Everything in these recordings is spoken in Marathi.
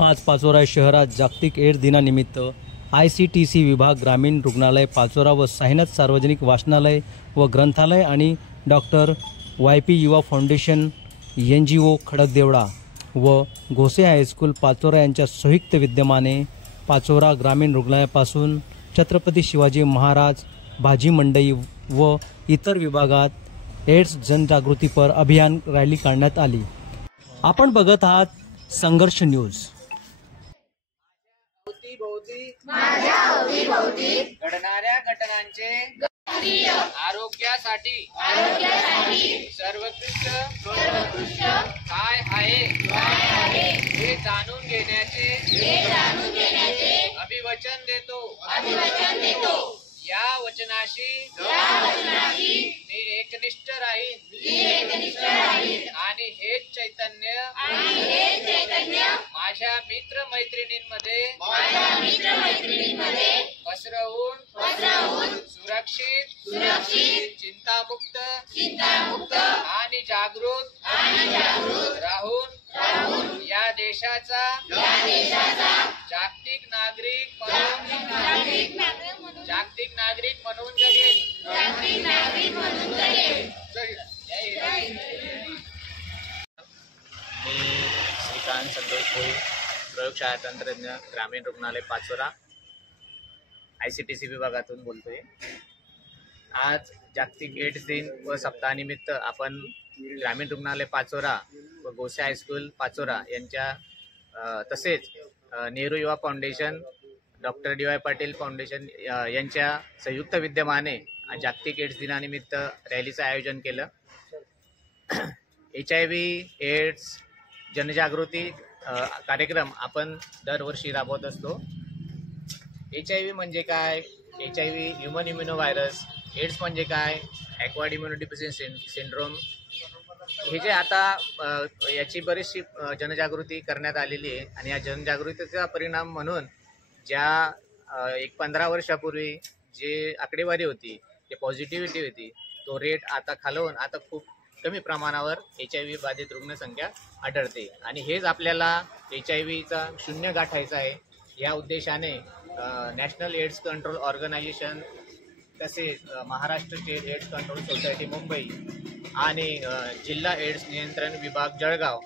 आज पाचोरा शहरात जागतिक एड्स दिनानिमित्त ICTC विभाग ग्रामीण रुग्णालय पाचोरा व साईनाथ सार्वजनिक वाचनालय व ग्रंथालय आणि डॉक्टर YP युवा फाउंडेशन NGO खडकदेवडा व घोसे हायस्कूल पाचोरा यांच्या संयुक्त विद्यमाने पाचोरा ग्रामीण रुग्णालयापासून छत्रपती शिवाजी महाराज भाजी मंडई व इतर विभागात एड्स जनजागृतीपर अभियान रॅली काढण्यात आली। आपण बघत आहात संघर्ष न्यूज। घडणाऱ्या घटनांचे आरोग्यासाठी सर्वोत्कृष्ट काय आहे हे जाणून घेण्याचे अभिवचन देतो। या वचनाशी मी एकनिष्ठ राहीन आणि हेच चैतन्य माझ्या मित्र मैत्रिणींमध्ये पसरवून सुरक्षित चिंतामुक्त आणि जागृत राहून या देशाचा जागतिक नागरिक म्हणून जगेल। मी श्रीकांत संतोष भोई, प्रयोगशाळा तंत्रज्ञ, ग्रामीण रुग्णालय पाचोरा, ICTC विभागातून बोलतोय। आज जागतिक एड्स दिन व सप्ताहानिमित्त आपण ग्रामीण रुग्णालय पाचोरा व घोसे हायस्कूल पाचोरा यांच्या तसेच नेहरू युवा foundation, doctor DY Patil foundation यांच्या संयुक्त विद्यमाने जागतिक एड्स दिनानिमित्त रॅलीचं आयोजन केलं। HIV एड्स जनजागृती कार्यक्रम आपण दरवर्षी राबवत असतो। HIV म्हणजे काय, HIV human immuno virus, AIDS म्हणजे काय, ॲक्वायर्ड इम्युनोडेफिशियन्सी सिंड्रोम, हे जे आता याची बरीचशी जनजागृती करण्यात आलेली आहे। आणि या जनजागृतीचा परिणाम म्हणून ज्या एक 15 वर्षापूर्वी जे आकडेवारी होती, जे पॉझिटिव्हिटी होती, तो रेट आता खालवून आता खूप कमी प्रमाणावर HIV बाधित रुग्णसंख्या आढळते। आणि हेच आपल्याला HIVचा शून्य गाठायचा आहे। या उद्देशाने नॅशनल एड्स कंट्रोल ऑर्गनायझेशन, तसेच Maharashtra state AIDS control society Mumbai आणि जिल्हा एड्स नियंत्रण विभाग जळगाव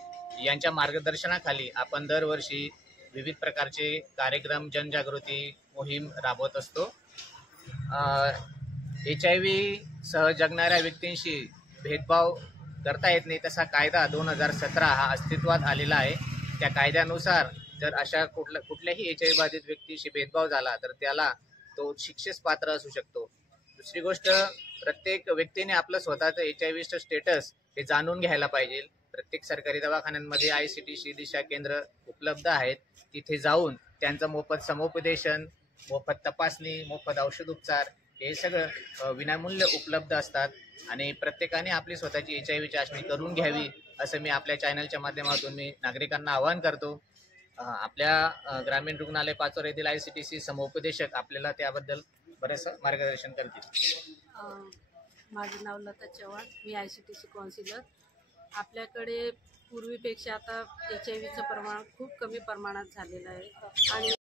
यांच्या मार्गदर्शनाखाली आपण दरवर्षी विविध प्रकारचे कार्यक्रम, जनजागृती मोहीम राबवत असतो। HIV सह जगणाऱ्या व्यक्तींशी भेदभाव करता येत नाही तसा कायदा 2017 हा अस्तित्वात आलेला आहे। त्या कायद्यानुसार जर अशा कुठल्याही HIV बाधित व्यक्तीशी भेदभाव झाला तर त्याला तो शिक्षेस पात्र असू शकतो। दुसरी गोष्ट, प्रत्येक व्यक्तीने आपलं स्वतःचं HIV स्टेटस हे जाणून घ्यायला पाहिजे। प्रत्येक सरकारी दवाखान्यांमध्ये ICTC दिशा केंद्र उपलब्ध आहेत। तिथे जाऊन त्यांचं मोफत समुपदेशन, मोफत तपासणी, मोफत औषध उपचार हे सगळं विनामूल्य उपलब्ध असतात। आणि प्रत्येकाने आपली स्वतःची HIV चाचणी करून घ्यावी असं मी आपल्या चॅनलच्या माध्यमातून मी नागरिकांना आवाहन करतो। आपल्या ग्रामीण रुग्णालय पाचोरा येथील ICTC समुपदेशक आपल्याला त्याबद्दल बरेच मार्गदर्शन करतील। माझं नाव लता चव्हाण, मी ICTC काउन्सिलर। आपल्याकडे पूर्वीपेक्षा आता HIVचं प्रमाण खूप कमी प्रमाणात झालेलं आहे आणि